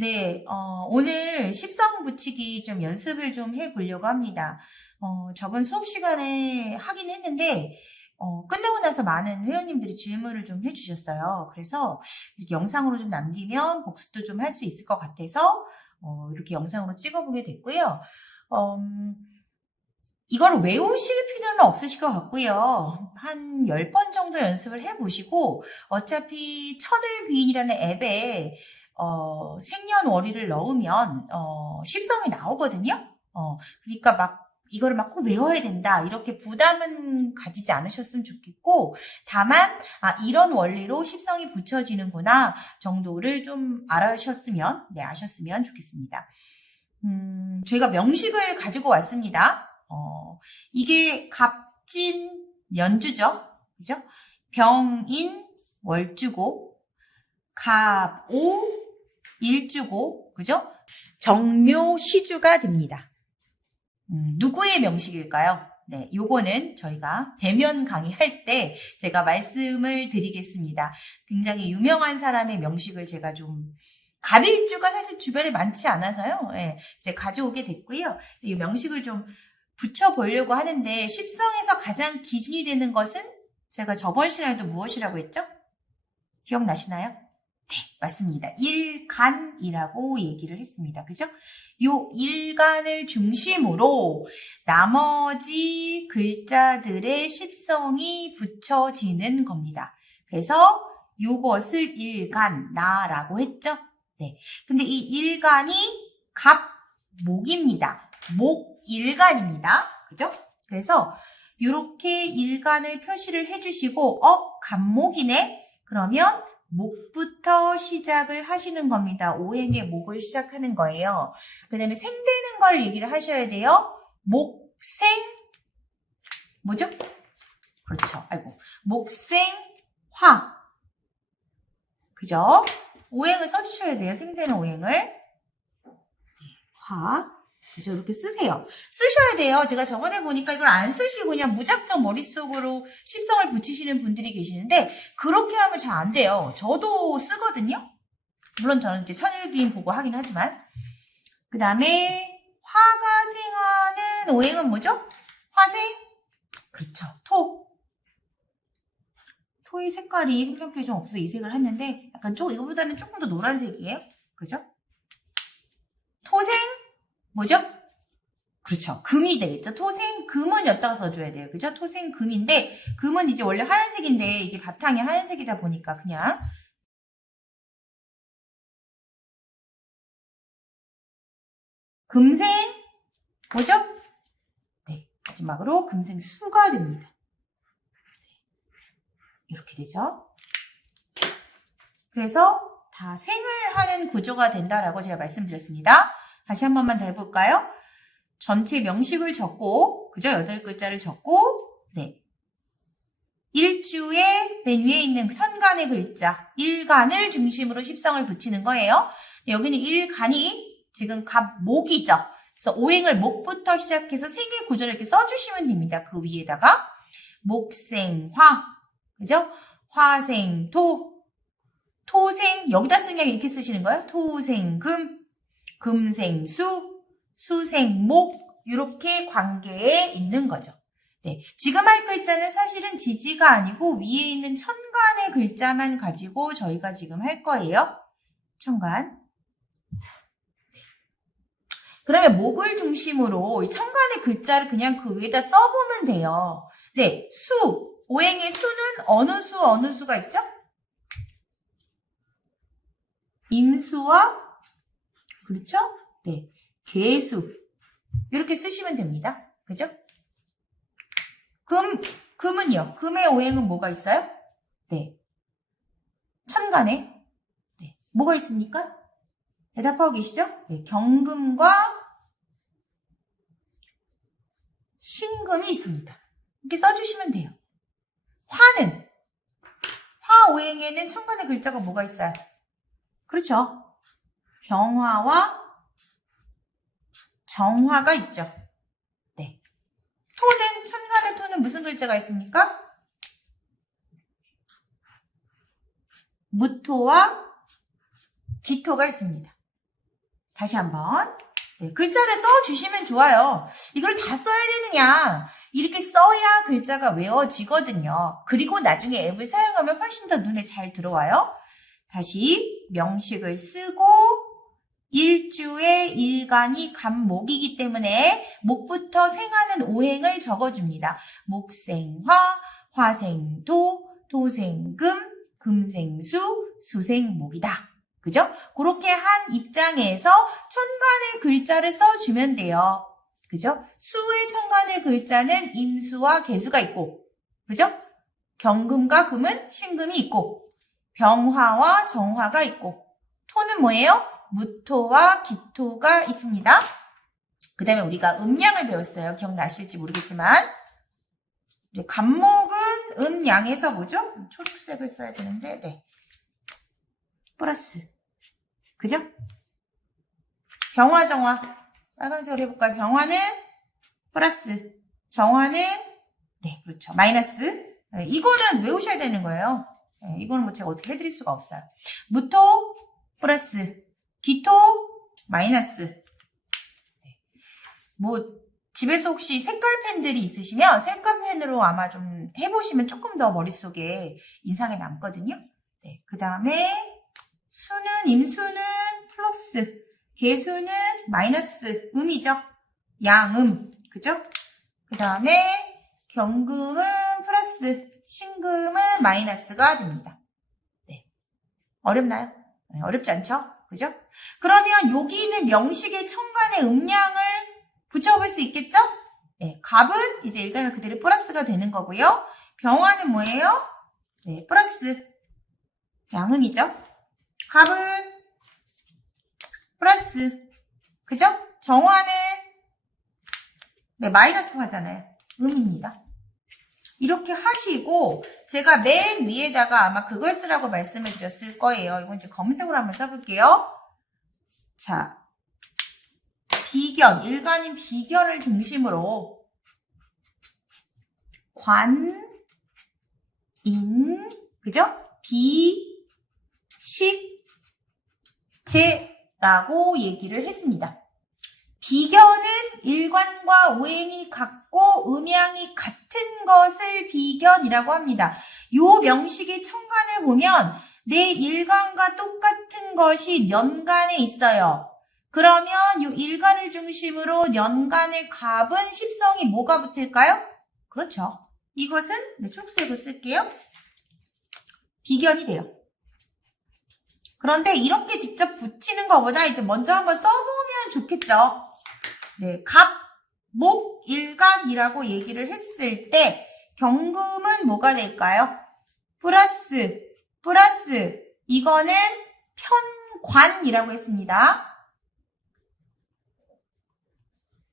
네, 오늘 십성 붙이기 좀 연습을 좀 해보려고 합니다. 저번 수업 시간에 하긴 했는데, 끝나고 나서 많은 회원님들이 질문을 좀 해주셨어요. 그래서 이렇게 영상으로 좀 남기면 복습도 좀 할 수 있을 것 같아서, 이렇게 영상으로 찍어보게 됐고요. 이걸 외우실 필요는 없으실 것 같고요. 한 10번 정도 연습을 해보시고, 어차피 천을귀인이라는 앱에 생년월일을 넣으면 십성이 나오거든요. 그러니까 이거를 막 꼭 외워야 된다 이렇게 부담은 가지지 않으셨으면 좋겠고, 다만 이런 원리로 십성이 붙여지는구나 정도를 좀 아셨으면 좋겠습니다. 저희가 명식을 가지고 왔습니다. 이게 갑진 연주죠. 그죠? 병인 월주고, 갑오 일주고, 그죠? 정묘 시주가 됩니다. 누구의 명식일까요? 네, 요거는 저희가 대면 강의할 때 제가 말씀을 드리겠습니다. 굉장히 유명한 사람의 명식을 제가 좀, 갑일주가 사실 주변에 많지 않아서요. 네, 이제 가져오게 됐고요. 이 명식을 좀 붙여보려고 하는데, 십성에서 가장 기준이 되는 것은 제가 저번 시간에도 무엇이라고 했죠? 기억나시나요? 네, 맞습니다. 일간이라고 얘기를 했습니다. 그죠? 요 일간을 중심으로 나머지 글자들의 십성이 붙여지는 겁니다. 그래서 요것을 일간, 나라고 했죠? 네. 근데 이 일간이 갑목입니다. 목일간입니다. 그죠? 그래서 요렇게 일간을 표시를 해주시고, 갑목이네? 그러면 목부터 시작을 하시는 겁니다. 오행의 목을 시작하는 거예요. 그 다음에 생되는 걸 얘기를 하셔야 돼요. 목생, 뭐죠? 그렇죠. 아이고. 목생화. 그죠? 오행을 써주셔야 돼요. 생되는 오행을. 화. 그죠? 이렇게 쓰세요. 쓰셔야 돼요. 제가 저번에 보니까 이걸 안 쓰시고 그냥 무작정 머릿속으로 십성을 붙이시는 분들이 계시는데, 그렇게 하면 잘 안 돼요. 저도 쓰거든요. 물론 저는 이제 천일귀인 보고 하긴 하지만. 그 다음에 화가 생하는 오행은 뭐죠? 화생? 그렇죠. 토. 토의 색깔이 색연필이 좀 없어서 이 색을 했는데, 약간 이거보다는 조금 더 노란색이에요. 그죠? 토생? 뭐죠? 그렇죠. 금이 되겠죠. 토생, 금은 여기다가 써줘야 돼요. 그죠? 토생, 금인데, 금은 이제 원래 하얀색인데, 이게 바탕이 하얀색이다 보니까 그냥. 금생, 뭐죠? 네. 마지막으로 금생수가 됩니다. 이렇게 되죠. 그래서 다 생을 하는 구조가 된다라고 제가 말씀드렸습니다. 다시 한 번만 더 해볼까요? 전체 명식을 적고, 그죠? 8글자를 적고, 네. 일주의 맨 위에 있는 천간의 글자, 일간을 중심으로 십성을 붙이는 거예요. 여기는 일간이 지금 갑목이죠. 그래서 오행을 목부터 시작해서 세 개의 구조를 이렇게 써주시면 됩니다. 그 위에다가 목생화, 그죠? 화생토, 토생, 여기다 쓰는 게 이렇게 쓰시는 거예요. 토생금, 금생수, 수생목, 이렇게 관계에 있는 거죠. 네, 지금 할 글자는 사실은 지지가 아니고 위에 있는 천간의 글자만 가지고 저희가 지금 할 거예요. 천간. 그러면 목을 중심으로 이 천간의 글자를 그냥 그 위에다 써보면 돼요. 네, 수, 오행의 수는 어느 수가 있죠? 임수와, 그렇죠? 네. 개수. 이렇게 쓰시면 됩니다. 그죠? 금은요. 금의 오행은 뭐가 있어요? 네. 천간에. 네. 뭐가 있습니까? 대답하고 계시죠? 네. 경금과 신금이 있습니다. 이렇게 써주시면 돼요. 화는, 화 오행에는 천간의 글자가 뭐가 있어요? 그렇죠. 병화와 정화가 있죠. 네. 토는, 천간의 토는 무슨 글자가 있습니까? 무토와 기토가 있습니다. 다시 한번. 네, 글자를 써주시면 좋아요. 이걸 다 써야 되느냐? 이렇게 써야 글자가 외워지거든요. 그리고 나중에 앱을 사용하면 훨씬 더 눈에 잘 들어와요. 다시 명식을 쓰고 일주의 일간이 간목이기 때문에 목부터 생하는 오행을 적어줍니다. 목생화, 화생토, 토생금, 금생수, 수생목이다. 그죠? 그렇게 한 입장에서 천간의 글자를 써주면 돼요. 그죠? 수의 천간의 글자는 임수와 개수가 있고, 그죠? 경금과 금은 신금이 있고, 병화와 정화가 있고, 토는 뭐예요? 무토와 기토가 있습니다. 그 다음에 우리가 음양을 배웠어요. 기억나실지 모르겠지만. 간목은 음양에서 뭐죠? 초록색을 써야 되는데, 네. 플러스. 그죠? 병화, 정화. 빨간색으로 해볼까요? 병화는 플러스. 정화는, 네, 그렇죠. 마이너스. 네, 이거는 외우셔야 되는 거예요. 네, 이거는 뭐 제가 어떻게 해드릴 수가 없어요. 무토, 플러스. 기토, 마이너스. 네. 뭐, 집에서 혹시 색깔펜들이 있으시면 색깔펜으로 아마 좀 해보시면 조금 더 머릿속에 인상에 남거든요. 네, 그 다음에 임수는 플러스, 개수는 마이너스, 음이죠. 양음, 그죠? 그 다음에 경금은 플러스, 신금은 마이너스가 됩니다. 네. 어렵나요? 네, 어렵지 않죠? 그죠? 그러면 여기 있는 명식의 천간의 음양을 붙여볼 수 있겠죠? 네, 갑은 이제 일간은 그대로 플러스가 되는 거고요. 병화는 뭐예요? 네, 플러스. 양음이죠? 갑은 플러스. 그죠? 정화는 네, 마이너스 화잖아요. 음입니다. 이렇게 하시고 제가 맨 위에다가 아마 그걸 쓰라고 말씀을 드렸을 거예요. 이건 이제 검은색으로 한번 써볼게요. 자, 비견, 일간인 비견을 중심으로 관, 인, 그죠? 비, 식, 제라고 얘기를 했습니다. 비견은 일관과 오행이 같고 음양이 같은 것을 비견이라고 합니다. 요 명식의 천간을 보면 내 일간과 똑같은 것이 연간에 있어요. 그러면 요 일간을 중심으로 연간의 갑은 십성이 뭐가 붙을까요? 그렇죠. 이것은 네, 초록색으로 쓸게요. 비견이 돼요. 그런데 이렇게 직접 붙이는 것보다 이제 먼저 한번 써보면 좋겠죠. 네, 갑, 목, 일간이라고 얘기를 했을 때 경금은 뭐가 될까요? 플러스. 이거는 편관이라고 했습니다.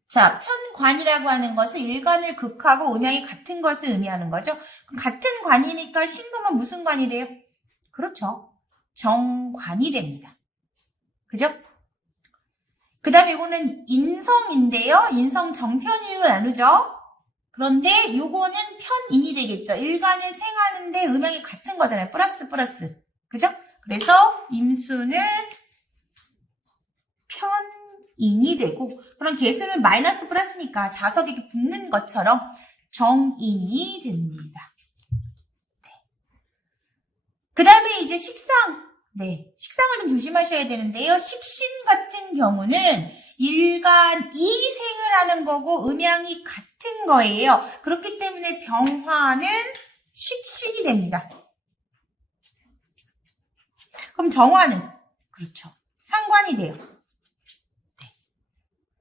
자, 편관이라고 하는 것은 일간을 극하고 음양이 같은 것을 의미하는 거죠. 그럼 같은 관이니까 신금은 무슨 관이 돼요? 그렇죠. 정관이 됩니다. 그죠? 그 다음에 이거는 인성인데요. 인성 정편인으로 나누죠. 그런데 요거는 편인이 되겠죠. 일간을 생하는데 음양이 같은 거잖아요. 플러스. 그죠? 그래서 임수는 편인이 되고, 그럼 개수는 마이너스 플러스니까 자석이 붙는 것처럼 정인이 됩니다. 네. 그 다음에 이제 식상. 네, 식상을 좀 조심하셔야 되는데요. 식신 같은 경우는 일간 이생을 하는 거고 음양이 같은 거예요. 그렇기 때문에 병화는 식신이 됩니다. 그럼 정화는? 그렇죠. 상관이 돼요. 네.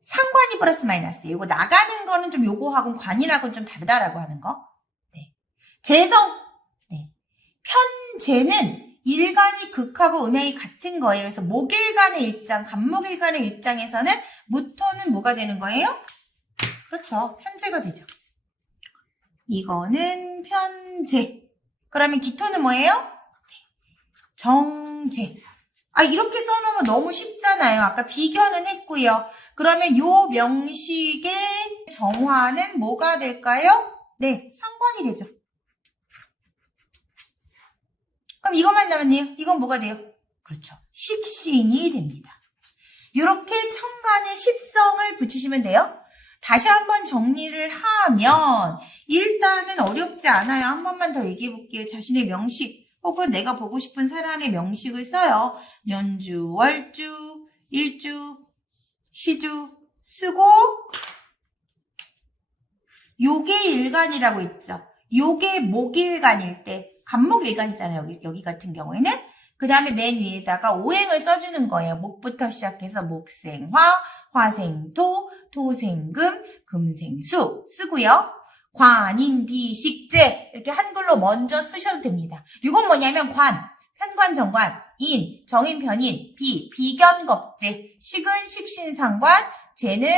상관이 플러스 마이너스. 이거 나가는 거는 좀 요거하고는 관이라고는 좀 다르다라고 하는 거. 네. 재성. 네. 편재는 일간이 극하고 음양이 같은 거예요. 그래서 목일간의 입장, 간목일간의 입장에서는 무토는 뭐가 되는 거예요? 그렇죠. 편재가 되죠. 이거는 편재. 그러면 기토는 뭐예요? 정재. 이렇게 써놓으면 너무 쉽잖아요. 아까 비견은 했고요. 그러면 요 명식의 정화는 뭐가 될까요? 네, 상관이 되죠. 그럼 이것만 남았네요. 이건 뭐가 돼요? 그렇죠. 식신이 됩니다. 이렇게 천간에 십성을 붙이시면 돼요. 다시 한번 정리를 하면 일단은 어렵지 않아요. 한 번만 더 얘기해 볼게요. 자신의 명식 혹은 내가 보고 싶은 사람의 명식을 써요. 연주, 월주, 일주, 시주 쓰고 요게 일간이라고 했죠. 요게 목일간일 때 간목일간이잖아요. 여기 같은 경우에는. 그 다음에 맨 위에다가 오행을 써주는 거예요. 목부터 시작해서 목생화, 화생토, 토생금, 금생수 쓰고요. 관인비식재 이렇게 한글로 먼저 쓰셔도 됩니다. 이건 뭐냐면 관, 편관, 정관, 인, 정인, 편인, 비견겁재, 식은 식신상관, 재는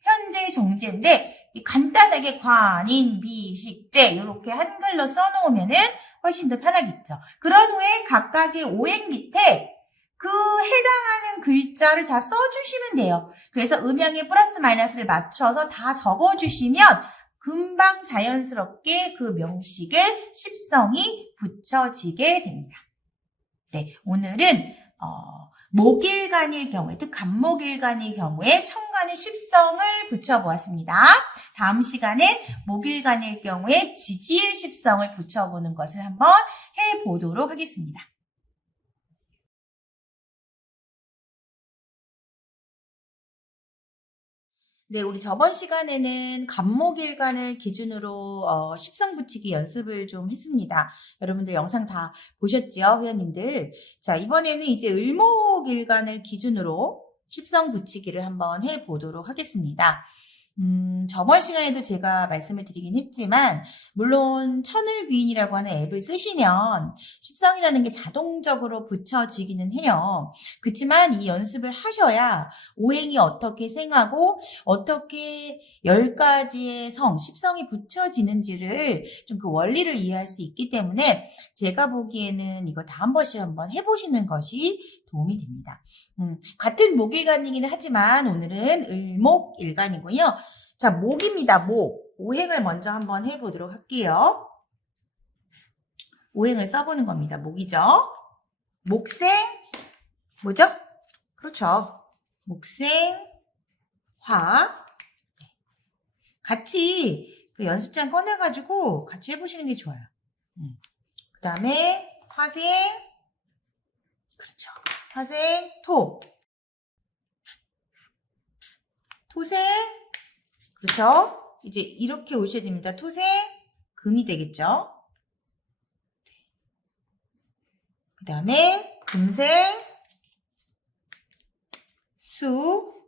현재, 정제인데 간단하게 관인비식재 이렇게 한글로 써놓으면은 훨씬 더 편하겠죠. 그런 후에 각각의 오행 밑에 그 해당하는 글자를 다 써주시면 돼요. 그래서 음양의 플러스 마이너스를 맞춰서 다 적어주시면 금방 자연스럽게 그 명식에 십성이 붙여지게 됩니다. 네, 오늘은 목일간일 경우에, 즉 간목일간일 경우에 천간에 십성을 붙여보았습니다. 다음 시간엔 목일간일 경우에 지지의 십성을 붙여보는 것을 한번 해보도록 하겠습니다. 네, 우리 저번 시간에는 간목일간을 기준으로 십성 붙이기 연습을 좀 했습니다. 여러분들 영상 다 보셨죠, 회원님들? 자, 이번에는 이제 을목일간을 기준으로 십성 붙이기를 한번 해보도록 하겠습니다. 저번 시간에도 제가 말씀을 드리긴 했지만 물론 천을귀인이라고 하는 앱을 쓰시면 십성이라는 게 자동적으로 붙여지기는 해요. 그렇지만 이 연습을 하셔야 오행이 어떻게 생하고 어떻게 10가지의 성, 십성이 붙여지는지를 좀 그 원리를 이해할 수 있기 때문에 제가 보기에는 이거 다 한 번씩 한번 해보시는 것이 도움이 됩니다. 같은 목일간이기는 하지만 오늘은 을목일간이고요. 자, 목입니다. 목. 오행을 먼저 한번 해보도록 할게요. 오행을 써보는 겁니다. 목이죠. 목생, 뭐죠? 그렇죠. 목생, 화. 같이 그 연습장 꺼내가지고 같이 해보시는 게 좋아요. 그 다음에 화생, 그렇죠. 화생, 토. 토생, 그렇죠? 이제 이렇게 오셔야 됩니다. 토생, 금이 되겠죠? 그 다음에 금생, 수,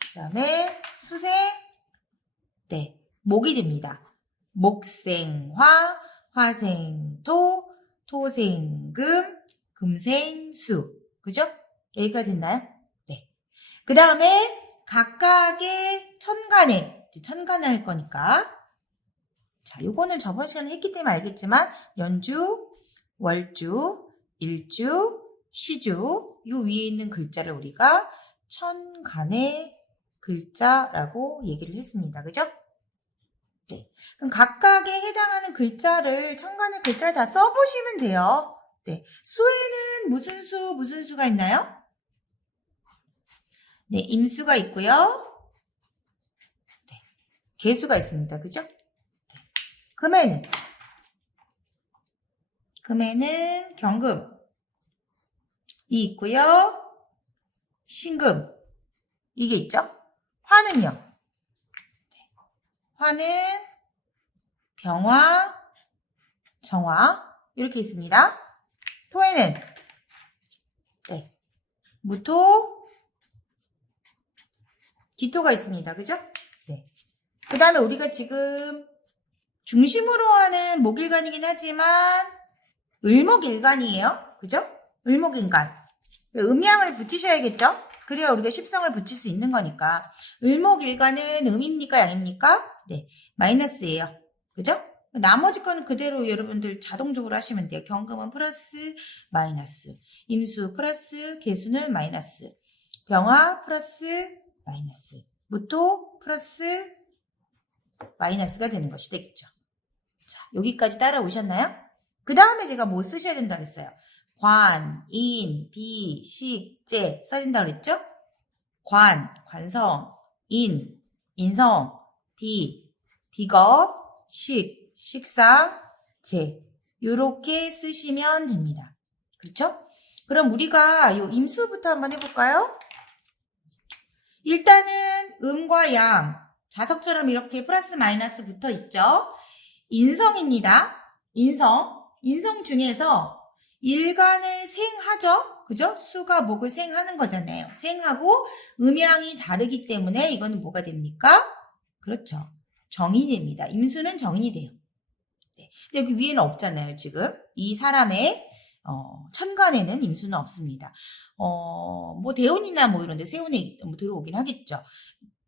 그 다음에 수생, 네, 목이 됩니다. 목생화, 화생토, 토생금, 금생수. 그죠? 여기가 됐나요? 네. 그 다음에 각각의 천간에, 천간을 할 거니까. 자, 요거는 저번 시간에 했기 때문에 알겠지만, 연주, 월주, 일주, 시주, 요 위에 있는 글자를 우리가 천간의 글자라고 얘기를 했습니다. 그죠? 네. 그럼 각각에 해당하는 글자를, 천간의 글자를 다 써보시면 돼요. 네. 수에는 무슨 수가 있나요? 네, 임수가 있고요. 네, 개수가 있습니다. 그죠? 네. 금에는 경금이 있고요. 신금 이게 있죠? 화는요. 네. 화는 병화, 정화 이렇게 있습니다. 토에는 네, 무토, 기토가 있습니다. 그죠? 네. 그 다음에 우리가 지금 중심으로 하는 목일간이긴 하지만 을목일간이에요. 그죠? 을목일간. 음양을 붙이셔야겠죠? 그래야 우리가 십성을 붙일 수 있는 거니까. 을목일간은 음입니까? 양입니까? 네. 마이너스예요. 그죠? 나머지 거는 그대로 여러분들 자동적으로 하시면 돼요. 경금은 플러스, 마이너스. 임수 플러스, 개수는 마이너스. 병화 플러스, 마이너스. 무토 플러스, 마이너스가 되는 것이 되겠죠. 자, 여기까지 따라오셨나요? 그 다음에 제가 뭐 쓰셔야 된다 그랬어요? 관, 인, 비, 식, 재 써진다고 그랬죠? 관성, 인성, 비겁, 식상, 재 요렇게 쓰시면 됩니다. 그렇죠? 그럼 우리가 요 임수부터 한번 해볼까요? 일단은 음과 양, 자석처럼 이렇게 플러스 마이너스 붙어 있죠? 인성입니다. 인성 중에서 일간을 생하죠? 그죠? 수가 목을 생하는 거잖아요. 생하고 음양이 다르기 때문에 이거는 뭐가 됩니까? 그렇죠. 정인이 됩니다. 임수는 정인이 돼요. 네. 근데 여기 위에는 없잖아요, 지금. 이 사람의 천간에는 임수는 없습니다. 뭐 대운이나 뭐 이런 데 세운에 뭐 들어오긴 하겠죠.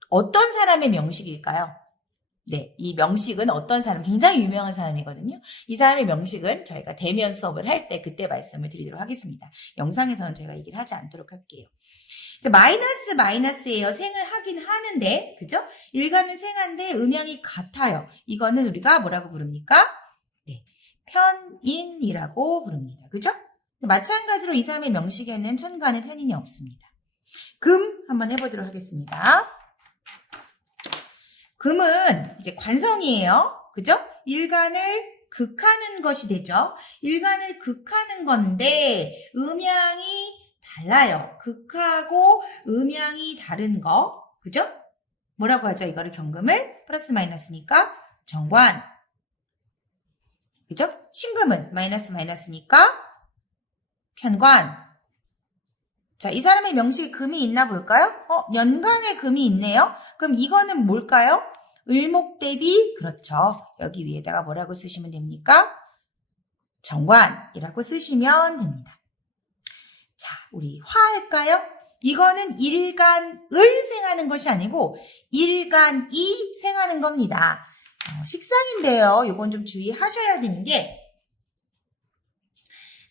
어떤 사람의 명식일까요? 네, 이 명식은 어떤 사람, 굉장히 유명한 사람이거든요. 이 사람의 명식은 저희가 대면 수업을 할 때 그때 말씀을 드리도록 하겠습니다. 영상에서는 저희가 얘기를 하지 않도록 할게요. 자, 마이너스예요. 생을 하긴 하는데, 그죠? 일간은 생한데 음양이 같아요. 이거는 우리가 뭐라고 부릅니까? 네, 편인이라고 부릅니다. 그죠? 마찬가지로 이 사람의 명식에는 천간에 편인이 없습니다. 금 한번 해보도록 하겠습니다. 금은 이제 관성이에요. 그죠? 일간을 극하는 것이 되죠. 일간을 극하는 건데 음양이 달라요. 극하고 음양이 다른 거. 그죠? 뭐라고 하죠? 이거를 경금을 플러스 마이너스니까 정관. 그죠? 신금은 마이너스니까 편관. 자, 이 사람의 명식에 금이 있나 볼까요? 연간에 금이 있네요. 그럼 이거는 뭘까요? 을목대비, 그렇죠. 여기 위에다가 뭐라고 쓰시면 됩니까? 정관이라고 쓰시면 됩니다. 자, 우리 화할까요? 이거는 일간을 생하는 것이 아니고 일간이 생하는 겁니다. 식상인데요. 이건 좀 주의하셔야 되는 게,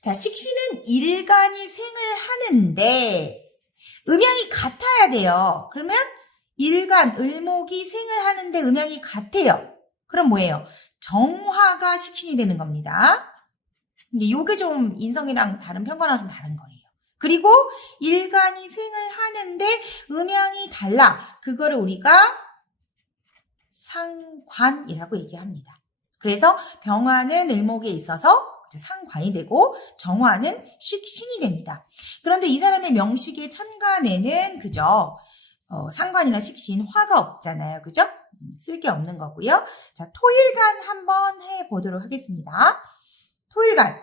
자, 식신은 일간이 생을 하는데 음양이 같아야 돼요. 그러면 일간, 을목이 생을 하는데 음양이 같아요. 그럼 뭐예요? 정화가 식신이 되는 겁니다. 근데 요게 좀 인성이랑 다른 편관하고 좀 다른 거예요. 그리고 일간이 생을 하는데 음양이 달라. 그거를 우리가 상관이라고 얘기합니다. 그래서 병화는 을목에 있어서 상관이 되고 정화는 식신이 됩니다. 그런데 이 사람의 명식의 천간에는 그죠? 상관이나 식신, 화가 없잖아요. 그죠? 쓸 게 없는 거고요. 자, 토일간 한번 해보도록 하겠습니다. 토일간.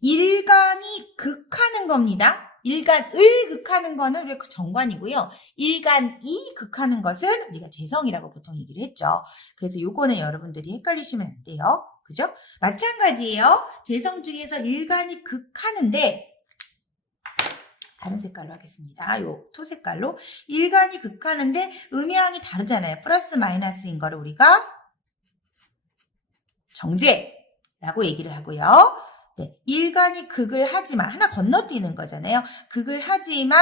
일간이 극하는 겁니다. 일간을 극하는 거는 우리가 정관이고요. 일간이 극하는 것은 우리가 재성이라고 보통 얘기를 했죠. 그래서 요거는 여러분들이 헷갈리시면 안 돼요. 그죠? 마찬가지예요. 재성 중에서 일간이 극하는데, 다른 색깔로 하겠습니다. 요 토 색깔로. 일간이 극하는데 음양이 다르잖아요. 플러스 마이너스인 거를 우리가 정제라고 얘기를 하고요. 네, 일간이 극을 하지만, 하나 건너뛰는 거잖아요. 극을 하지만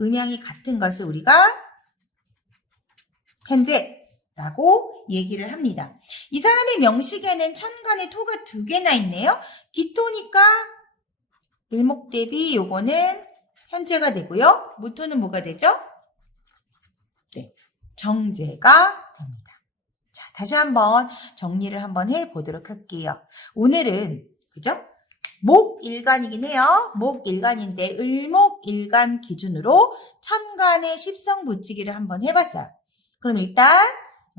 음양이 같은 것을 우리가 편제라고 얘기를 합니다. 이 사람의 명식에는 천간에 토가 2개나 있네요. 기토니까 일목대비 요거는 현재가 되고요. 무토는 뭐가 되죠? 네, 정제가 됩니다. 자, 다시 한번 정리를 한번 해보도록 할게요. 오늘은 그죠? 목일간이긴 해요. 목일간인데 을목일간 기준으로 천간의 십성 붙이기를 한번 해봤어요. 그럼 일단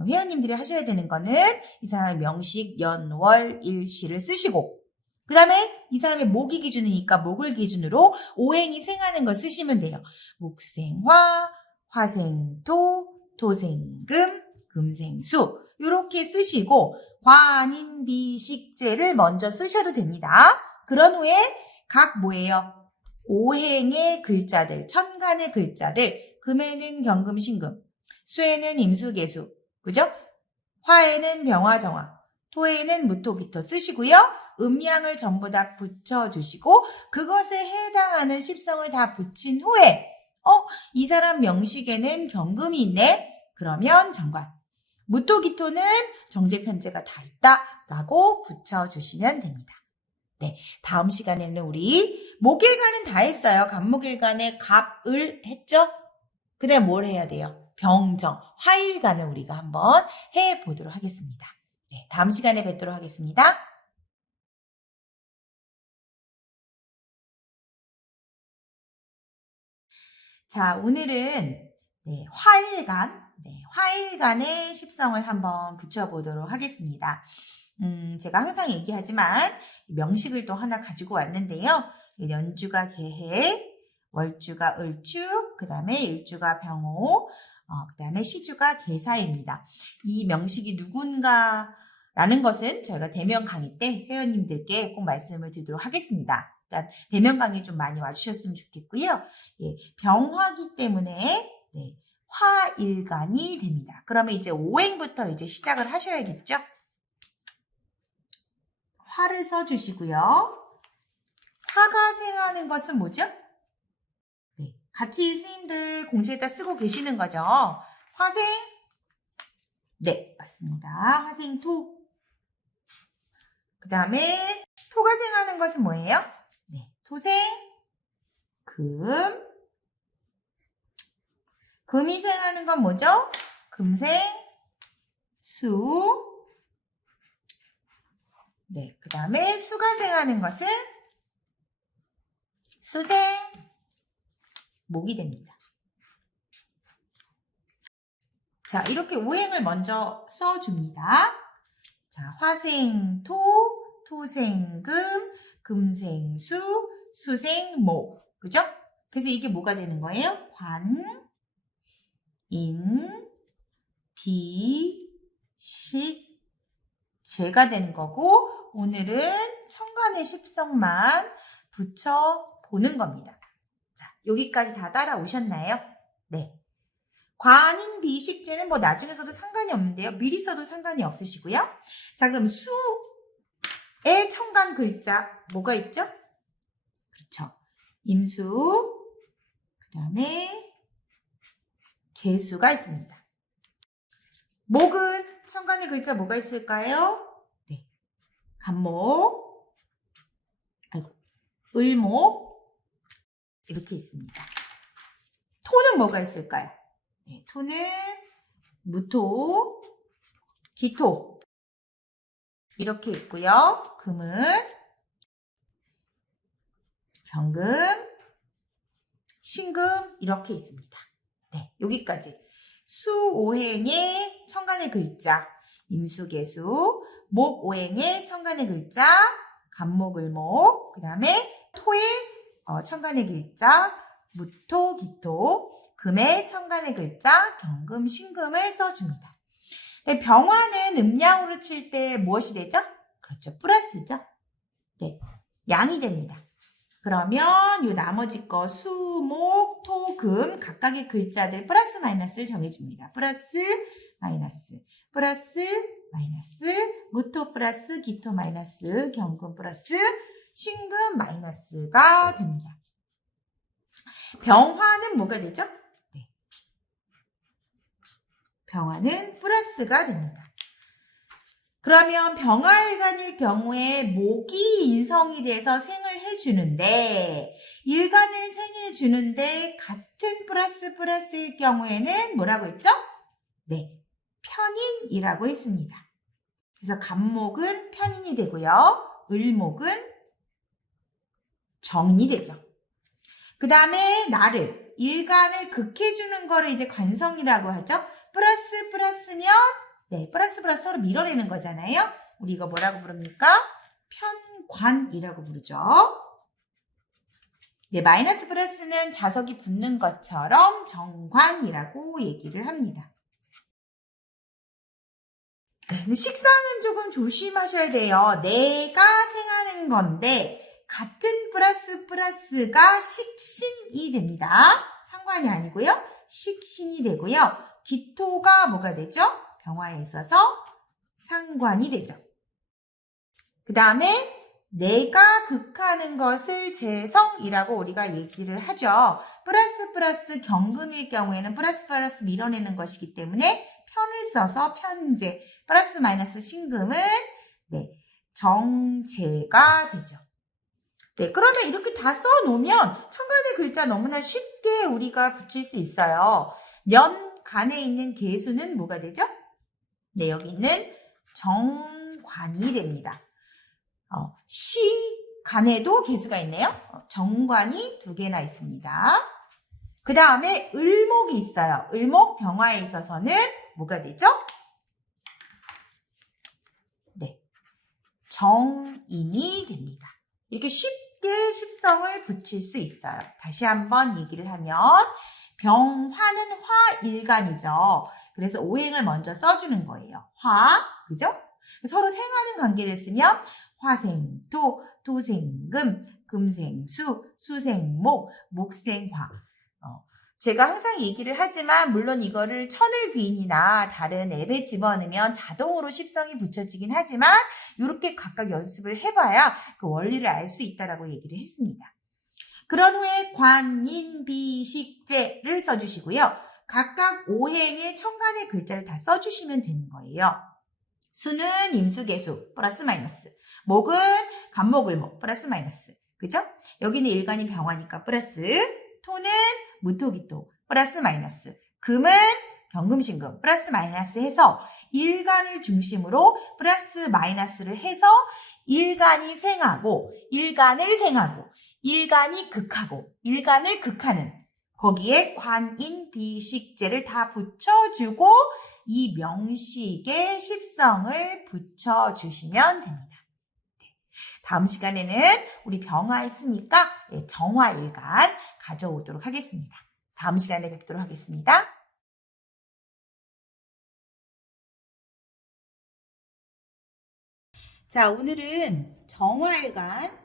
회원님들이 하셔야 되는 거는 이 사람의 명식, 연, 월, 일시를 쓰시고, 그 다음에 이 사람의 목이 기준이니까 목을 기준으로 오행이 생하는 걸 쓰시면 돼요. 목생화, 화생토, 토생금, 금생수 이렇게 쓰시고 관인비식재를 먼저 쓰셔도 됩니다. 그런 후에 각 뭐예요? 오행의 글자들, 천간의 글자들, 금에는 경금, 신금, 수에는 임수, 계수, 그죠? 화에는 병화, 정화, 토에는 무토, 기토 쓰시고요. 음양을 전부 다 붙여주시고 그것에 해당하는 십성을 다 붙인 후에 이 사람 명식에는 경금이 있네? 그러면 정관. 무토, 기토는 정제, 편제가 다 있다라고 붙여주시면 됩니다. 네, 다음 시간에는 우리 목일간은 다 했어요. 간목일간에 갑을 했죠? 그 다음에 뭘 해야 돼요? 병정, 화일간을 우리가 한번 해보도록 하겠습니다. 네, 다음 시간에 뵙도록 하겠습니다. 자, 오늘은 화일간의 십성을 한번 붙여보도록 하겠습니다. 제가 항상 얘기하지만 명식을 또 하나 가지고 왔는데요. 연주가 계해, 월주가 을축, 그 다음에 일주가 병호, 그 다음에 시주가 계사입니다. 이 명식이 누군가라는 것은 저희가 대면 강의 때 회원님들께 꼭 말씀을 드리도록 하겠습니다. 일단 대면 강의 좀 많이 와주셨으면 좋겠고요. 예, 병화기 때문에 화일간이 됩니다. 그러면 이제 오행부터 이제 시작을 하셔야겠죠? 화를 써주시고요. 화가 생하는 것은 뭐죠? 네, 같이 스님들 공지에다 쓰고 계시는 거죠. 화생? 네, 맞습니다. 화생토. 그 다음에 토가 생하는 것은 뭐예요? 네, 토생, 금. 금이 생하는 건 뭐죠? 금생, 수. 네, 그 다음에 수가 생하는 것은 수생, 목이 됩니다. 자, 이렇게 오행을 먼저 써줍니다. 자, 화생토, 토생금, 금생수, 수생목. 그죠? 그래서 이게 뭐가 되는 거예요? 관, 인, 비, 식, 재가 되는 거고, 오늘은 천간의 십성만 붙여보는 겁니다. 자, 여기까지 다 따라오셨나요? 네. 관인 비식재는 뭐 나중에 써도 상관이 없는데요. 미리 써도 상관이 없으시고요. 자, 그럼 수의 천간 글자 뭐가 있죠? 그렇죠. 임수, 그 다음에 개수가 있습니다. 목은 천간의 글자 뭐가 있을까요? 네. 간목, 을목, 이렇게 있습니다. 토는 뭐가 있을까요? 네, 토는 무토, 기토 이렇게 있고요. 금은 병금, 신금 이렇게 있습니다. 네, 여기까지 수오행의 천간의 글자 임수개수, 목오행의 천간의 글자 간목을목, 그 다음에 토의 천간의 글자 무토기토, 금의 천간의 글자 경금, 신금을 써줍니다. 네, 병화는 음양으로 칠 때 무엇이 되죠? 그렇죠. 플러스죠. 네, 양이 됩니다. 그러면 이 나머지 거 수, 목, 토, 금 각각의 글자들 플러스 마이너스를 정해줍니다. 플러스 마이너스, 플러스 마이너스, 무토 플러스, 기토 마이너스, 경금 플러스, 신금 마이너스가 됩니다. 병화는 뭐가 되죠? 네. 병화는 플러스가 됩니다. 그러면 병화일간일 경우에 목이 인성이 돼서 생을 해주는데 일간을 생해주는데 같은 플러스일 경우에는 뭐라고 했죠? 네, 편인이라고 했습니다. 그래서 간목은 편인이 되고요. 을목은 정인이 되죠. 그 다음에 나를 일간을 극해주는 거를 이제 관성이라고 하죠. 플러스면 네, 플러스 서로 밀어내는 거잖아요. 우리 이거 뭐라고 부릅니까? 편관이라고 부르죠. 네, 마이너스 플러스는 자석이 붙는 것처럼 정관이라고 얘기를 합니다. 네, 근데 식상은 조금 조심하셔야 돼요. 내가 생하는 건데 같은 플러스가 식신이 됩니다. 상관이 아니고요. 식신이 되고요. 기토가 뭐가 되죠? 병화에 있어서 상관이 되죠. 그 다음에 내가 극하는 것을 재성이라고 우리가 얘기를 하죠. 플러스 경금일 경우에는 플러스 밀어내는 것이기 때문에 편을 써서 편재, 플러스 마이너스 신금은 네, 정재가 되죠. 네, 그러면 이렇게 다 써놓으면 천간의 글자 너무나 쉽게 우리가 붙일 수 있어요. 년간에 있는 개수는 뭐가 되죠? 네, 여기 있는 정관이 됩니다. 시간에도 개수가 있네요. 정관이 2개나 있습니다. 그 다음에 을목이 있어요. 을목 병화에 있어서는 뭐가 되죠? 네, 정인이 됩니다. 이렇게 쉽게 십성을 붙일 수 있어요. 다시 한번 얘기를 하면 병화는 화일간이죠. 그래서 오행을 먼저 써주는 거예요. 화, 그죠? 서로 생하는 관계를 쓰면 화생토, 토생금, 금생수, 수생목, 목생화. 제가 항상 얘기를 하지만 물론 이거를 천을귀인이나 다른 앱에 집어넣으면 자동으로 십성이 붙여지긴 하지만 이렇게 각각 연습을 해봐야 그 원리를 알 수 있다라고 얘기를 했습니다. 그런 후에 관인비식제를 써주시고요. 각각 오행의 천간의 글자를 다 써주시면 되는 거예요. 수는 임수개수 플러스 마이너스, 목은 간목을목 플러스 마이너스, 그죠? 여기는 일간이 병화니까 플러스, 토는 무토기토 플러스 마이너스, 금은 경금신금 플러스 마이너스 해서 일간을 중심으로 플러스 마이너스를 해서 일간이 생하고 일간을 생하고 일간이 극하고 일간을 극하는 거기에 관인비식제를 다 붙여주고 이 명식의 십성을 붙여주시면 됩니다. 다음 시간에는 우리 병화 있으니까 정화일간 가져오도록 하겠습니다. 다음 시간에 뵙도록 하겠습니다. 자, 오늘은 정화일간,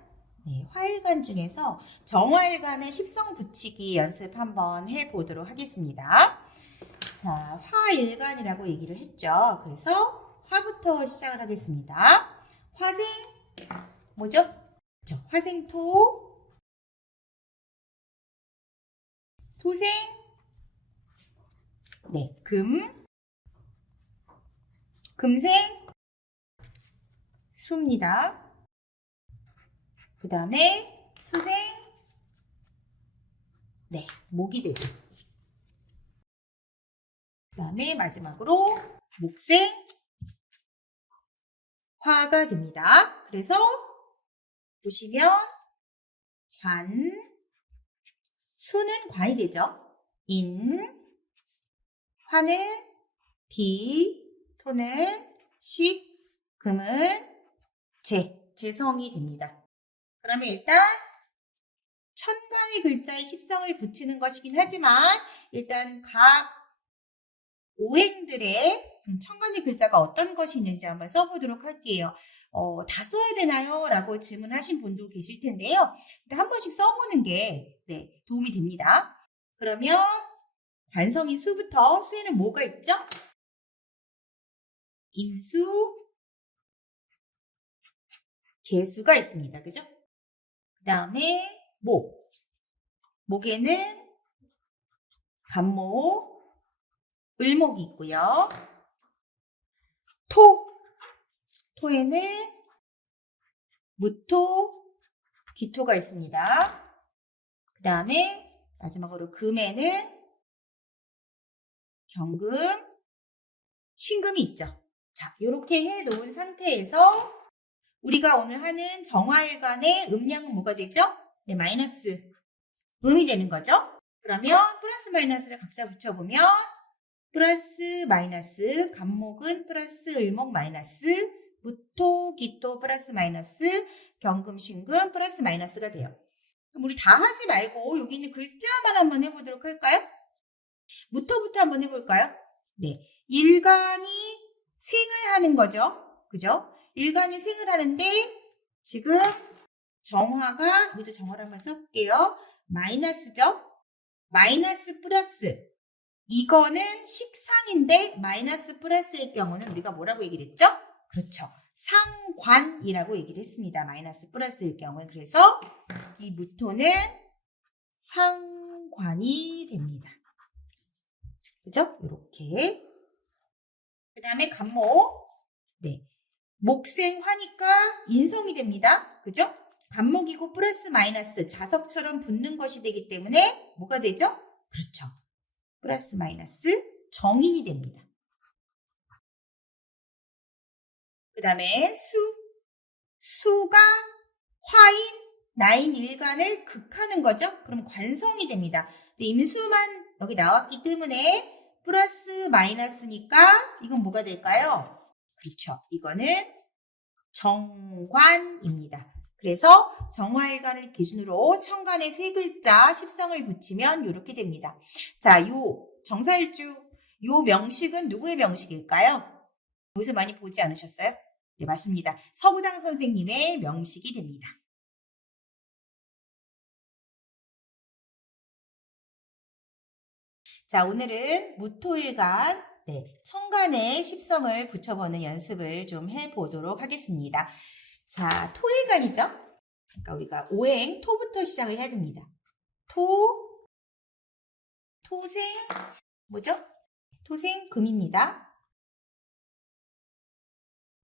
화일간 중에서 정화일간의 십성 붙이기 연습 한번 해보도록 하겠습니다. 자, 화일간이라고 얘기를 했죠. 그래서 화부터 시작을 하겠습니다. 화생, 뭐죠? 그렇죠. 화생토, 소생, 금생, 수입니다. 그 다음에 수생, 목이 되죠. 그 다음에 마지막으로 목생, 화가 됩니다. 그래서 보시면 수는 관이 되죠. 화는 비, 토는 식, 금은 재성이 됩니다. 그러면 일단 천간의 글자에 십성을 붙이는 것이긴 하지만 일단 각 오행들의 천간의 글자가 어떤 것이 있는지 한번 써보도록 할게요. 다 써야 되나요? 라고 질문하신 분도 계실 텐데요. 한 번씩 써보는 게 도움이 됩니다. 그러면 관성인 수부터, 수에는 뭐가 있죠? 임수, 개수가 있습니다. 그죠? 그 다음에 목에는 간목, 을목이 있고요. 토에는 무토, 기토가 있습니다. 그 다음에 마지막으로 금에는 경금, 신금이 있죠. 자, 이렇게 해놓은 상태에서 우리가 오늘 하는 정화일간의 음량은 뭐가 되죠? 마이너스 음이 되는 거죠. 그러면 플러스 마이너스를 각자 붙여보면 플러스 마이너스, 간목은 플러스 을목 마이너스, 무토, 기토 플러스 마이너스, 경금, 신금 플러스 마이너스가 돼요. 그럼 우리 다 하지 말고 여기 있는 글자만 한번 해보도록 할까요? 무토부터 한번 해볼까요? 일간이 생을 하는 거죠. 그죠? 일간이 생을 하는데 지금 정화가, 여기도 정화를 한번 써볼게요. 마이너스죠? 마이너스 플러스. 이거는 식상인데 마이너스 플러스일 경우는 우리가 뭐라고 얘기를 했죠? 그렇죠. 상관이라고 얘기를 했습니다. 마이너스 플러스일 경우는. 그래서 이 무토는 상관이 됩니다. 그죠? 이렇게. 그 다음에 간목. 목생화니까 인성이 됩니다. 그죠? 갑목이고 플러스 마이너스 자석처럼 붙는 것이 되기 때문에 뭐가 되죠? 그렇죠. 플러스 마이너스 정인이 됩니다. 그 다음에 수가 화인, 나인 일간을 극하는 거죠. 그럼 관성이 됩니다. 임수만 여기 나왔기 때문에 플러스 마이너스니까 이건 뭐가 될까요? 그렇죠. 이거는 정관입니다. 그래서 정화일간을 기준으로 천간에 세 글자 십성을 붙이면 이렇게 됩니다. 자, 요 정사일주 요 명식은 누구의 명식일까요? 여기서 많이 보지 않으셨어요? 네, 맞습니다. 서부당 선생님의 명식이 됩니다. 자, 오늘은 무토일간 천간에 십성을 붙여보는 연습을 좀 해보도록 하겠습니다. 자, 토일간이죠? 그러니까 우리가 오행, 토부터 시작을 해야 됩니다. 토생, 뭐죠? 토생, 금입니다.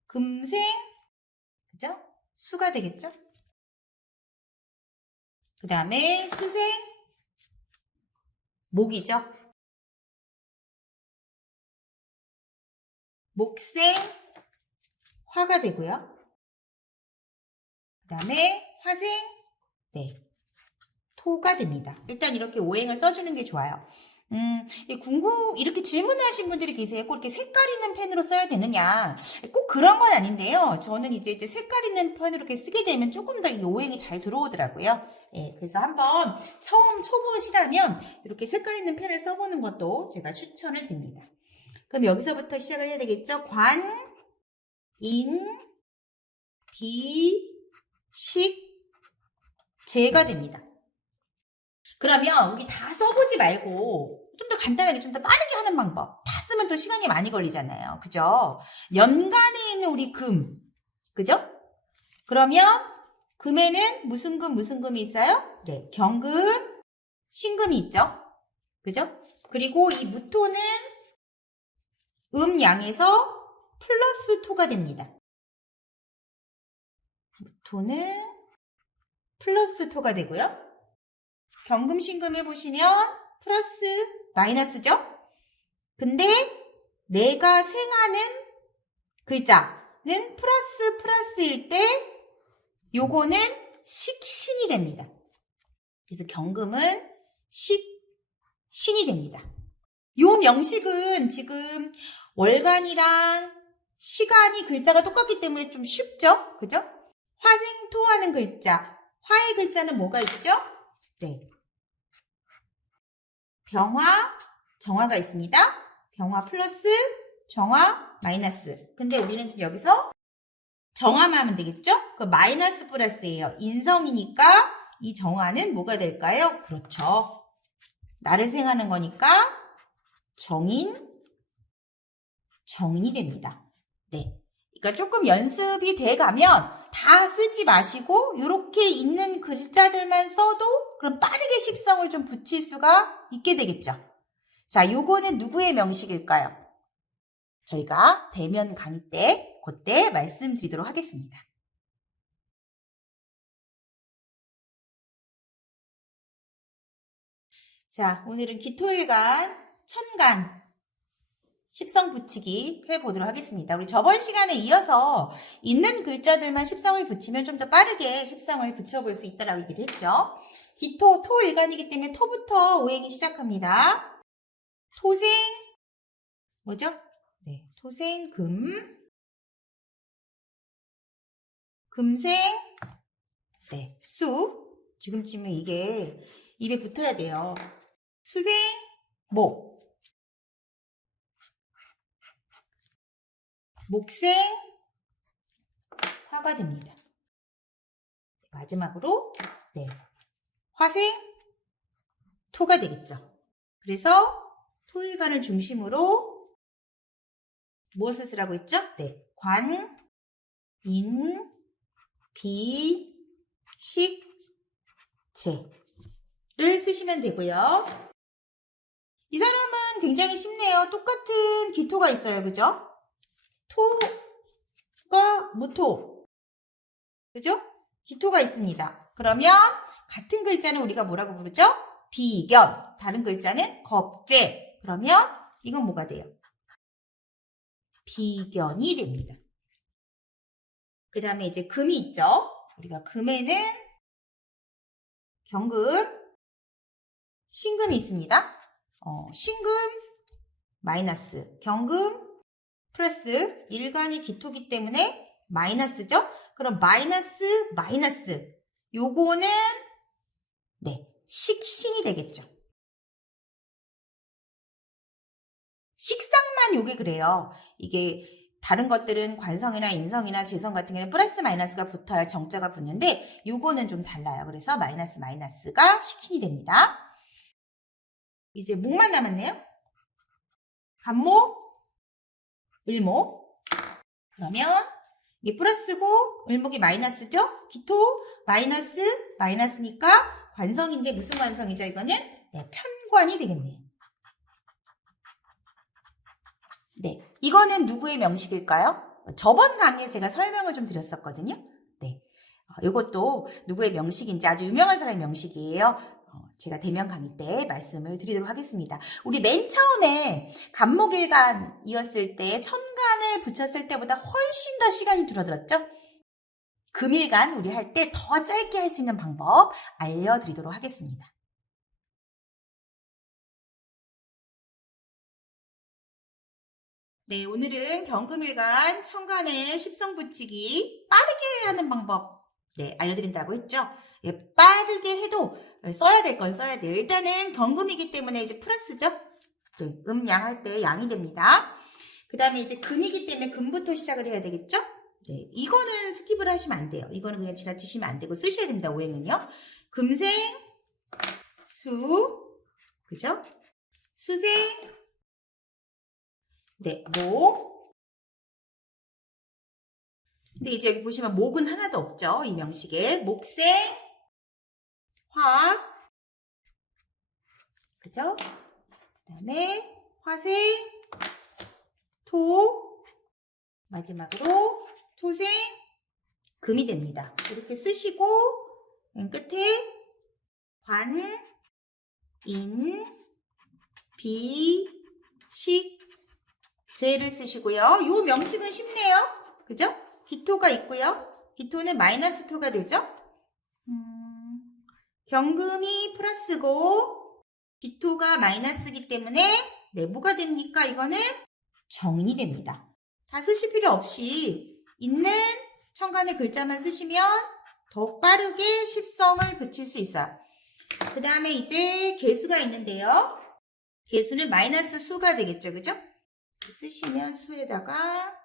금생, 그죠? 수가 되겠죠? 그 다음에 수생, 목이죠? 목생, 화가 되고요. 그 다음에 화생, 토가 됩니다. 일단 이렇게 오행을 써주는 게 좋아요. 이렇게 질문하신 분들이 계세요. 꼭 이렇게 색깔 있는 펜으로 써야 되느냐. 꼭 그런 건 아닌데요. 저는 이제 색깔 있는 펜으로 이렇게 쓰게 되면 조금 더 이 오행이 잘 들어오더라고요. 그래서 한번 처음 초보시라면 이렇게 색깔 있는 펜을 써보는 것도 제가 추천을 드립니다. 그럼 여기서부터 시작을 해야 되겠죠? 관, 인, 비, 식, 제가 됩니다. 그러면 우리 다 써보지 말고 좀 더 간단하게 좀 더 빠르게 하는 방법. 다 쓰면 또 시간이 많이 걸리잖아요. 그죠? 연간에 있는 우리 금. 그죠? 그러면 금에는 무슨 금이 있어요? 네, 경금, 신금이 있죠? 그죠? 그리고 이 무토는 음양에서 플러스 토가 됩니다. 무토는 플러스 토가 되고요. 경금, 신금 해보시면 플러스, 마이너스죠? 근데 내가 생하는 글자는 플러스일 때 요거는 식신이 됩니다. 그래서 경금은 식신이 됩니다. 요 명식은 지금 월간이랑 시간이 글자가 똑같기 때문에 좀 쉽죠? 그죠? 화생토하는 글자, 화의 글자는 뭐가 있죠? 네. 병화, 정화가 있습니다. 병화 플러스, 정화, 마이너스. 근데 우리는 여기서 정화만 하면 되겠죠? 그 마이너스 플러스예요. 인성이니까 이 정화는 뭐가 될까요? 그렇죠. 나를 생하는 거니까 정인이 됩니다. 네. 그러니까 조금 연습이 돼 가면 다 쓰지 마시고 이렇게 있는 글자들만 써도 그럼 빠르게 십성을 좀 붙일 수가 있게 되겠죠. 자, 요거는 누구의 명식일까요? 저희가 대면 강의 때 그때 말씀드리도록 하겠습니다. 자, 오늘은 기토일간, 천간, 십성 붙이기 해보도록 하겠습니다. 우리 저번 시간에 이어서 있는 글자들만 십성을 붙이면 좀 더 빠르게 십성을 붙여볼 수 있다라고 얘기를 했죠. 기토, 토일간이기 때문에 토부터 오행이 시작합니다. 토생, 뭐죠? 네, 토생, 금생, 네, 수. 지금쯤은 이게 입에 붙어야 돼요. 수생, 목. 목생, 화가 됩니다. 마지막으로 화생, 토가 되겠죠. 그래서 토일간을 중심으로 무엇을 쓰라고 했죠? 네, 관, 인, 비, 식, 제를 쓰시면 되고요. 이 사람은 굉장히 쉽네요. 똑같은 기토가 있어요. 그죠? 토가 무토. 그죠? 기토가 있습니다. 그러면 같은 글자는 우리가 뭐라고 부르죠? 비견. 다른 글자는 겁재. 그러면 이건 뭐가 돼요? 비견이 됩니다. 그 다음에 이제 금이 있죠? 우리가 금에는 경금, 신금이 있습니다. 신금 마이너스, 경금 플러스, 일간이 기토기 때문에 마이너스죠? 그럼 마이너스. 요거는 네, 식신이 되겠죠. 식상만 요게 그래요. 이게 다른 것들은 관성이나 인성이나 재성 같은 경우는 플러스 마이너스가 붙어야 정자가 붙는데 요거는 좀 달라요. 그래서 마이너스가 식신이 됩니다. 이제 목만 남았네요. 간목, 을목. 그러면 이게 플러스고 을목이 마이너스죠? 기토 마이너스니까 관성인데 무슨 관성이죠? 이거는 네, 편관이 되겠네요. 네, 이거는 누구의 명식일까요? 저번 강의에 제가 설명을 좀 드렸었거든요. 네, 이것도 누구의 명식인지 아주 유명한 사람의 명식이에요. 제가 대면 강의 때 말씀을 드리도록 하겠습니다. 우리 맨 처음에 간목일간이었을 때 천간을 붙였을 때보다 훨씬 더 시간이 줄어들었죠? 금일간 우리 할 때 더 짧게 할 수 있는 방법 알려드리도록 하겠습니다. 네, 오늘은 경금일간 천간에 십성 붙이기 빠르게 하는 방법 네, 알려드린다고 했죠? 예, 빠르게 해도 써야 될 건 써야 돼요. 일단은 경금이기 때문에 이제 플러스죠? 네, 양할 때 양이 됩니다. 그 다음에 이제 금이기 때문에 금부터 시작을 해야 되겠죠? 네, 이거는 스킵을 하시면 안 돼요. 이거는 그냥 지나치시면 안 되고 쓰셔야 됩니다. 오행은요. 금생, 수, 그죠? 수생, 네, 목. 근데 이제 여기 보시면 목은 하나도 없죠. 이 명식에. 목생, 화, 그죠? 그 다음에 화생, 토, 마지막으로 토생, 금이 됩니다. 이렇게 쓰시고 맨 끝에 관, 인, 비, 식, 제를 쓰시고요. 요 명식은 쉽네요. 그죠? 기토가 있고요. 기토는 마이너스 토가 되죠? 경금이 플러스고 기토가 마이너스이기 때문에 네, 뭐가 됩니까? 이거는 정인이 됩니다. 다 쓰실 필요 없이 있는 천간의 글자만 쓰시면 더 빠르게 십성을 붙일 수 있어요. 그 다음에 이제 개수가 있는데요. 개수는 마이너스 수가 되겠죠. 그죠? 쓰시면 수에다가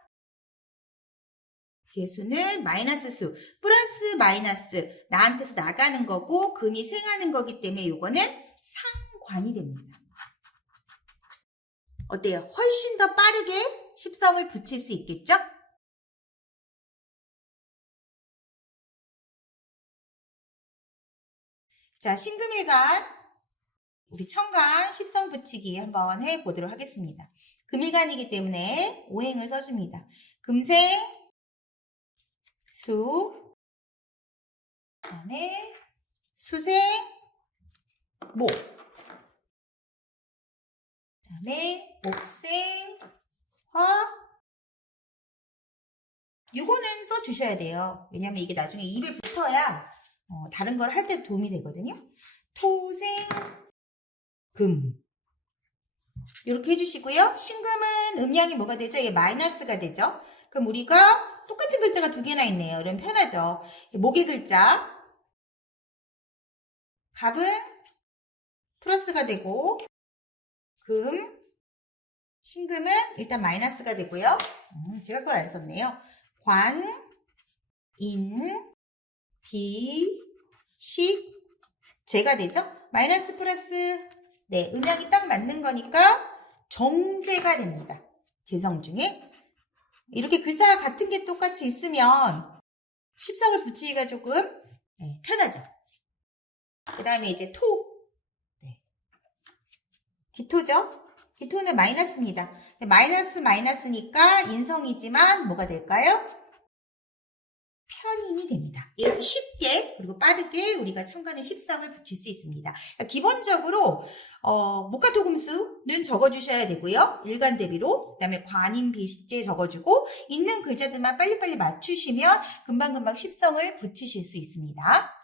개수는 마이너스 수, 플러스 마이너스 나한테서 나가는 거고 금이 생하는 거기 때문에 이거는 상관이 됩니다. 어때요? 훨씬 더 빠르게 십성을 붙일 수 있겠죠? 자, 신금일간 우리 천간 십성 붙이기 한번 해보도록 하겠습니다. 금일간이기 때문에 오행을 써줍니다. 금생, 수, 그 다음에 수생, 목, 그 다음에 목생, 화. 이거는 써주셔야 돼요. 왜냐면 이게 나중에 입에 붙어야 다른 걸 할 때 도움이 되거든요. 토생, 금. 이렇게 해주시고요. 신금은 음양이 뭐가 되죠? 이게 마이너스가 되죠. 그럼 우리가 똑같은 글자가 두 개나 있네요. 그럼 편하죠. 목의 글자. 갑은 플러스가 되고 금, 신금은 일단 마이너스가 되고요. 제가 그걸 안 썼네요. 관, 인, 비, 식, 제가 되죠? 마이너스 플러스 네, 음양이 딱 맞는 거니까 정제가 됩니다. 재성 중에. 이렇게 글자가 같은 게 똑같이 있으면 십성을 붙이기가 조금 네, 편하죠. 그 다음에 이제 토. 네. 기토죠? 기토는 마이너스입니다. 마이너스니까 인성이지만 뭐가 될까요? 편인이 됩니다. 이렇게 쉽게 그리고 빠르게 우리가 천간에 십성을 붙일 수 있습니다. 그러니까 기본적으로 목화토금수는 적어주셔야 되고요. 일간 대비로. 그다음에 관인 비시제 적어주고 있는 글자들만 빨리빨리 맞추시면 금방금방 십성을 붙이실 수 있습니다.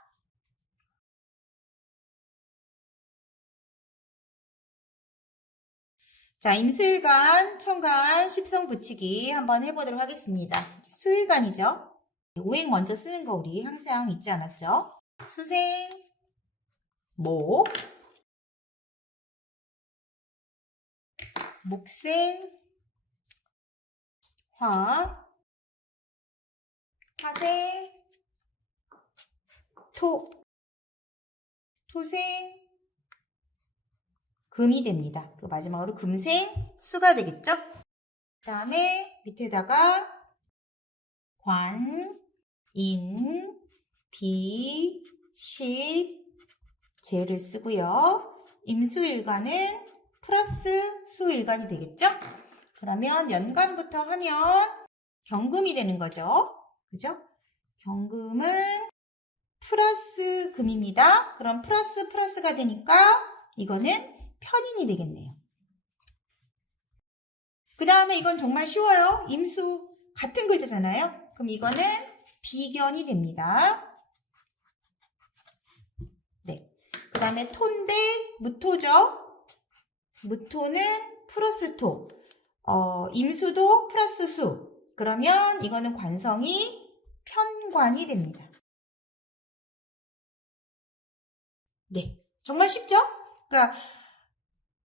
자, 임수일간, 천간, 십성 붙이기 한번 해보도록 하겠습니다. 수일간이죠. 오행 먼저 쓰는 거 우리 항상 잊지 않았죠? 수생, 목, 목생, 화, 화생, 토, 토생, 금이 됩니다. 그리고 마지막으로 금생, 수가 되겠죠? 그 다음에 밑에다가 관, 인, 비, 식, 제를 쓰고요. 임수일간은 플러스 수일간이 되겠죠? 그러면 연간부터 하면 경금이 되는 거죠. 그죠? 경금은 플러스 금입니다. 그럼 플러스 플러스가 되니까 이거는 편인이 되겠네요. 그 다음에 이건 정말 쉬워요. 임수 같은 글자잖아요. 그럼 이거는 비견이 됩니다. 네. 그 다음에 토인데 무토죠. 무토는 플러스 토. 임수도 플러스 수. 그러면 이거는 관성이 편관이 됩니다. 네. 정말 쉽죠? 그러니까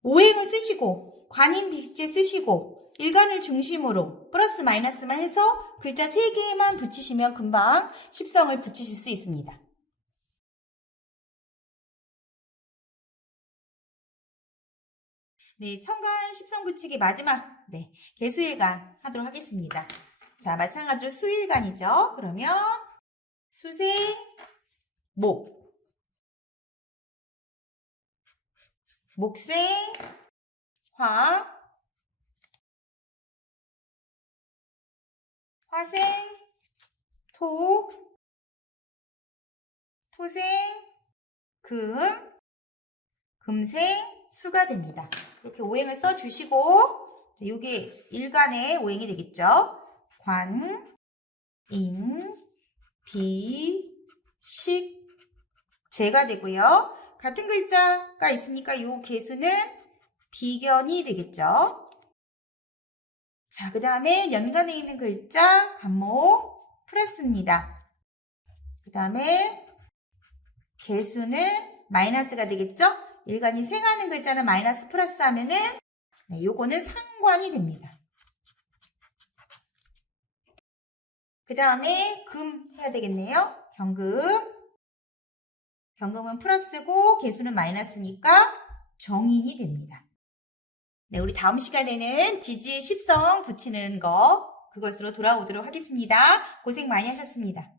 오행을 쓰시고 관인 비시제 쓰시고 일간을 중심으로 플러스 마이너스만 해서 글자 3개만 붙이시면 금방 십성을 붙이실 수 있습니다. 네, 천간 십성 붙이기 마지막 개수일간 하도록 하겠습니다. 자, 마찬가지로 수일간이죠. 그러면 수생, 목, 목생, 화, 화생, 토, 토생, 금, 금생, 수가 됩니다. 이렇게 오행을 써주시고 이게 일간의 오행이 되겠죠. 관, 인, 비, 식, 제가 되고요. 같은 글자가 있으니까 이 개수는 비견이 되겠죠. 자, 그 다음에 연간에 있는 글자 간목 플러스입니다. 그 다음에 개수는 마이너스가 되겠죠. 일간이 생하는 글자는 마이너스 플러스 하면은 요거는 상관이 됩니다. 그 다음에 금 해야 되겠네요. 경금. 경금은 플러스고 개수는 마이너스니까 정인이 됩니다. 네, 우리 다음 시간에는 지지의 십성 붙이는 거 그것으로 돌아오도록 하겠습니다. 고생 많이 하셨습니다.